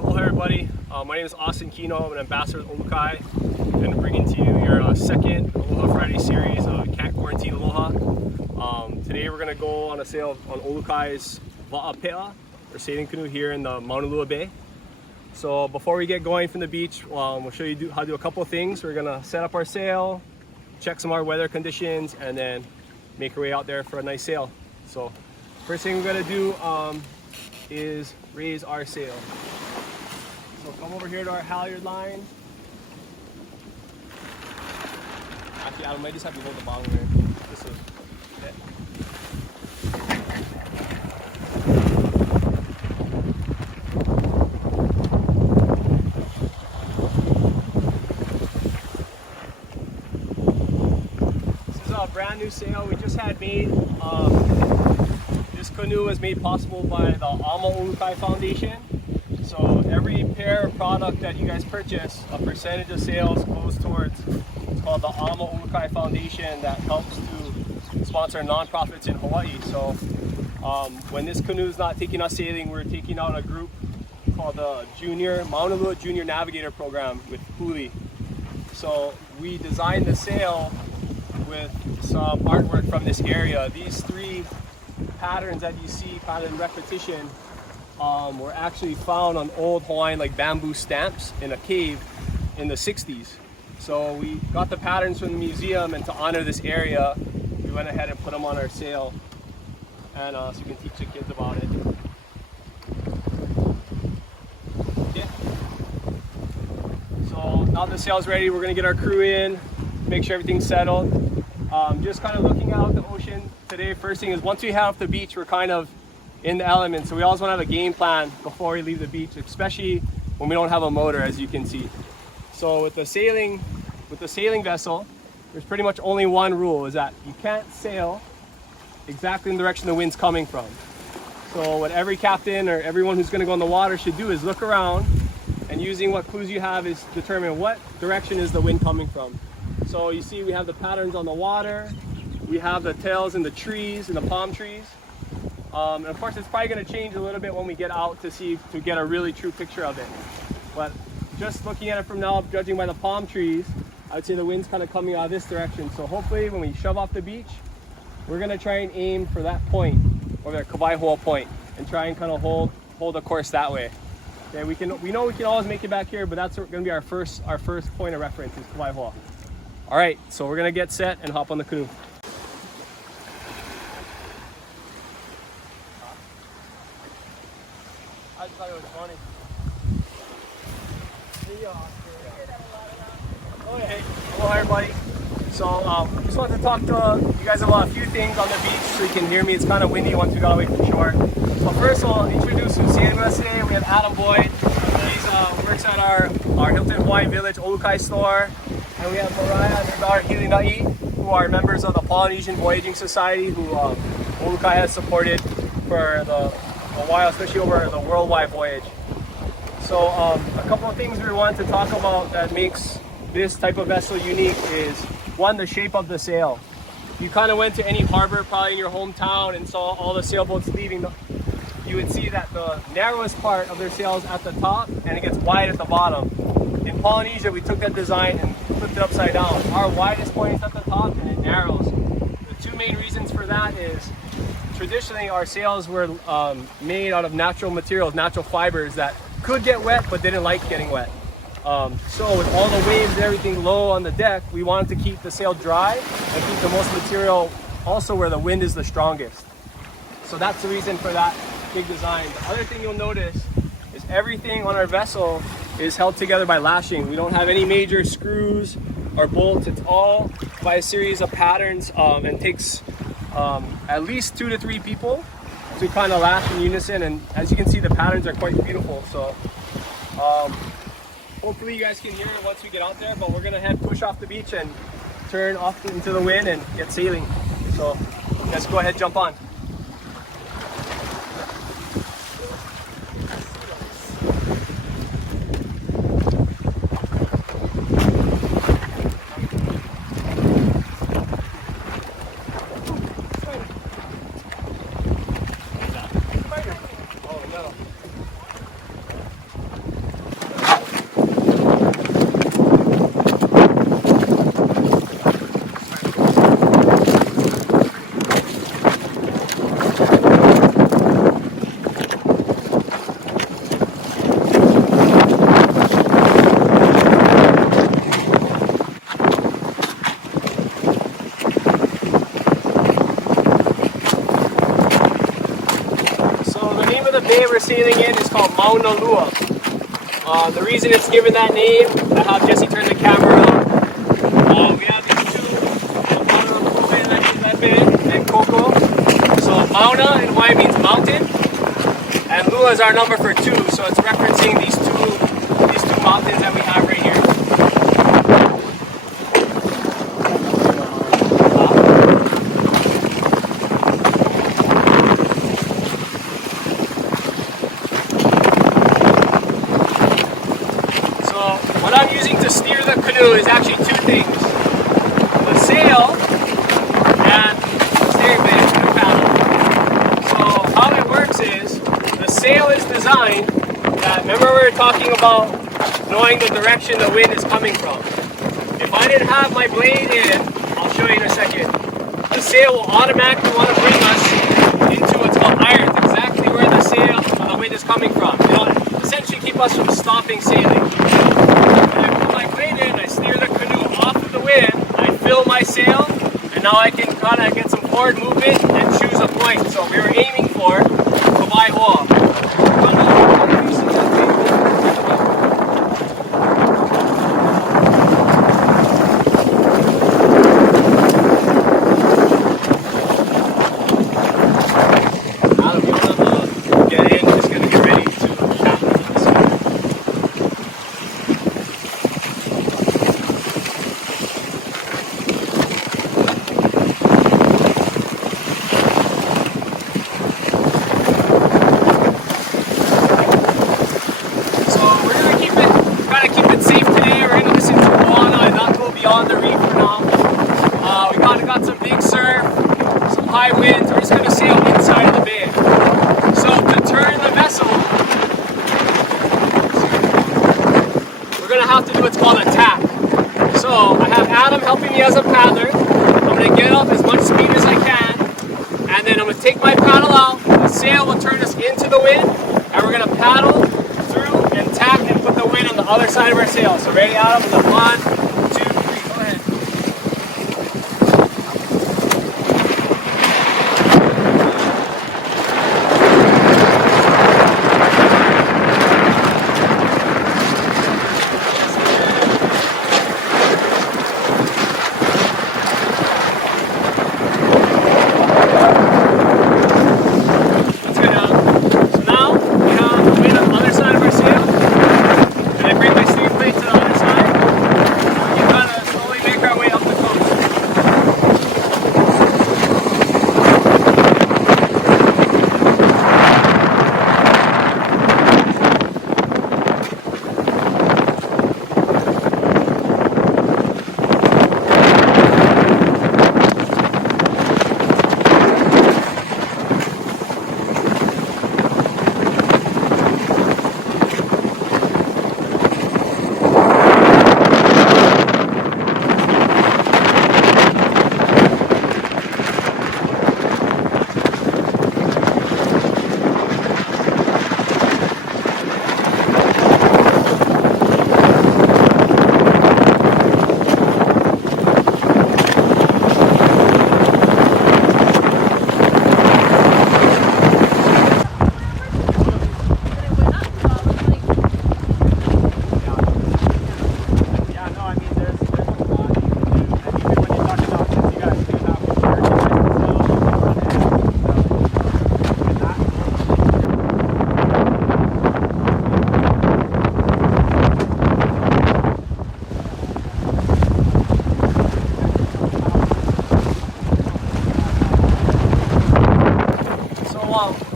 Aloha everybody. My name is Austin Kino. I'm an ambassador with OluKai, and I'm bringing to you your second Aloha Friday series of Quarantine Aloha. Today we're going to go on a sail on OluKai's Wa'apea, or sailing canoe here in the Maunalua Bay. So before we get going from the beach, we'll show you how to do a couple of things. We're going to set up our sail, check some of our weather conditions, and then make our way out there for a nice sail. So first thing we're going to do is raise our sail. So come over here to our halyard line. Actually, I might just have to hold the bottom here. This is it. This is a brand new sail we just had made. This canoe was made possible by the OluKai Foundation. So every pair of product that you guys purchase, a percentage of sales goes towards, it's called the OluKai Foundation, that helps to sponsor nonprofits in Hawaii. So when this canoe is not taking us sailing, we're taking out a group called the Maunalua Junior Navigator Program with Hokulea. So we designed the sail with some artwork from this area. These three patterns that you see kind of in repetition were actually found on old Hawaiian like bamboo stamps in a cave in the 60s. So we got the patterns from the museum, and to honor this area, we went ahead and put them on our sail, and so you can teach the kids about it. Yeah. So now the sail's ready, we're gonna get our crew in, make sure everything's settled. Just kind of looking out the ocean today. First thing is, once we head off the beach, we're kind of in the element, so we always want to have a game plan before we leave the beach, especially when we don't have a motor, as you can see. So with the sailing vessel, there's pretty much only one rule, is that you can't sail exactly in the direction the wind's coming from. So what every captain or everyone who's going to go in the water should do is look around, and using what clues you have is determine what direction is the wind coming from. So you see we have the patterns on the water, we have the tails in the trees, in the palm trees. And of course, it's probably going to change a little bit when we get out to get a really true picture of it. But just looking at it from now, judging by the palm trees, I would say the wind's kind of coming out of this direction. So hopefully when we shove off the beach, we're going to try and aim for that point, or the Kawaihoa point, and try and kind of hold the course that way. Okay, we know we can always make it back here, but that's going to be our first point of reference is Kawaihoa. All right, so we're going to get set and hop on the canoe. I just thought it was funny. Okay, hello everybody. So just wanted to talk to you guys about a few things on the beach so you can hear me. It's kind of windy once we got away from shore. So first I'll introduce who's sailing with us today. We have Adam Boyd. He works at our Hilton Hawaii Village OluKai store. And we have Mariah and her daughter Hilinai, who are members of the Polynesian Voyaging Society, who OluKai has supported for a while, especially over the worldwide voyage. So a couple of things we wanted to talk about that makes this type of vessel unique is, one, the shape of the sail. If you kind of went to any harbor, probably in your hometown, and saw all the sailboats leaving, you would see that the narrowest part of their sail is at the top and it gets wide at the bottom. In Polynesia, we took that design and flipped it upside down. Our widest point is at the top and it narrows. The two main reasons for that is, traditionally our sails were made out of natural materials, natural fibers that could get wet but didn't like getting wet. So with all the waves and everything low on the deck, we wanted to keep the sail dry and keep the most material also where the wind is the strongest. So that's the reason for that big design. The other thing you'll notice is everything on our vessel is held together by lashing. We don't have any major screws or bolts. It's all by a series of patterns, and takes at least 2 to 3 people to kind of lash in unison. And as you can see, the patterns are quite beautiful. So hopefully you guys can hear it once we get out there, but we're gonna push off the beach and turn off into the wind and get sailing. So let's go ahead, jump on. called Mauna Lua. The reason it's given that name, I have Jesse turn the camera around. We have these two, Mauna Lua and Coco. So Mauna in Hawaii means mountain, and Lua is our number for 2, so it's referencing these two mountains that we have right here. What I'm using to steer the canoe is actually 2 things. The sail and the steering bit and the paddle. So how it works is, the sail is designed that, remember we were talking about knowing the direction the wind is coming from. If I didn't have my blade in, I'll show you in a second, the sail will automatically want to bring us into what's called iron, exactly where the sail or the wind is coming from. It'll essentially keep us from stopping sailing. I steer the canoe off of the wind, I fill my sail, and now I can kind of get some forward movement and choose a point. So we were aiming for Waihoa. On the reef for now. We got some big surf, some high winds. We're just going to sail inside of the bay. So to turn the vessel, we're going to have to do what's called a tack. So I have Adam helping me as a paddler. I'm going to get up as much speed as I can, and then I'm going to take my paddle out. The sail will turn us into the wind, and we're going to paddle through and tack and put the wind on the other side of our sail. So ready, Adam? The 1, 2, 3.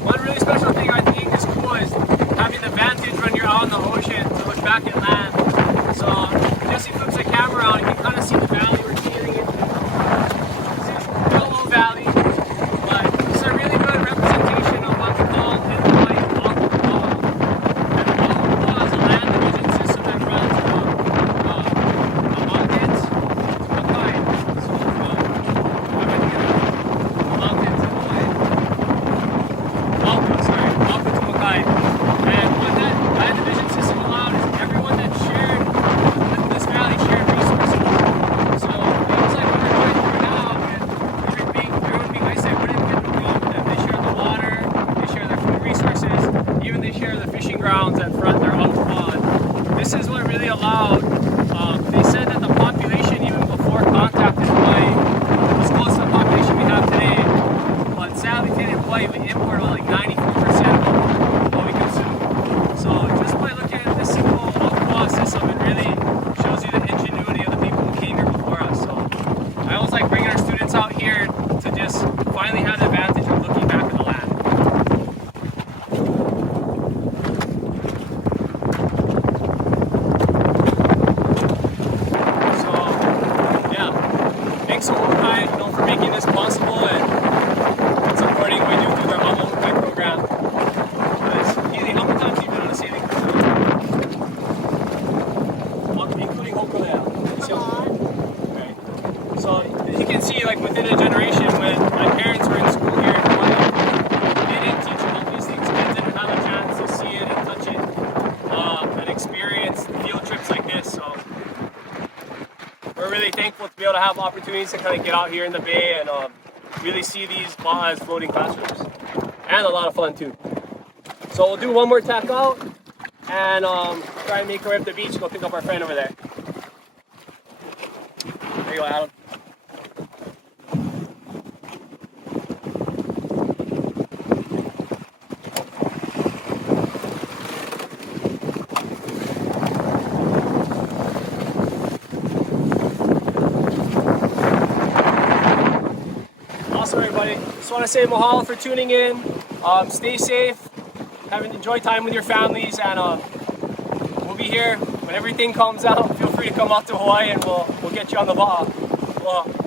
One really special thing I think is cool is having the vantage when you're out in the ocean to look back at land. So Jesse flips the camera out, you can kind of see the valley we're sailing into. It's a low valley, but it's a really good representation of what we call in Hawaii Hokulea. And Hokulea is a land division system that runs from the mountains to OluKai. So mountains in Hawaii. Welcome to OluKai. And what that land division system allowed is everyone that shared this valley shared resources. So things like what we're going through now, and everyone being isolated, wouldn't get involved with them. They share the water, they share their food resources, even they share the fishing fishing grounds at front there on the pond. This is what really allowed, they said that the population even before contact in Hawaii was close to the population we have today. But sadly today in Hawaii we import about like 94% of what we consume. So just by looking at this simple process of it really shows you the ingenuity of the people who came here before us. So I always like bringing our students out here to just finally have the advantage of looking back at the land. So yeah, thanks to OluKai, for making this possible and supporting what we do through our OluKai program. Haley, how many times have you been on a sailing cruise now? Including Hokulea? A lot. Okay. So as you can see, like within a generation, when my parents were in school here in Hawaii, they didn't teach about these things. Kids didn't have a chance to see it and touch it and experience field trips like this. So we're really thankful to be able to have opportunities to kind of get out here in the bay and really see these as floating classrooms. And a lot of fun too. So we'll do one more tack out and try and make our way up the beach, go pick up our friend over there. There you go, Adam. Awesome, everybody. Just want to say mahalo for tuning in. Stay safe. Enjoy time with your families, and we'll be here when everything comes out. Feel free to come out to Hawaii, and we'll get you on the wa'a. Aloha.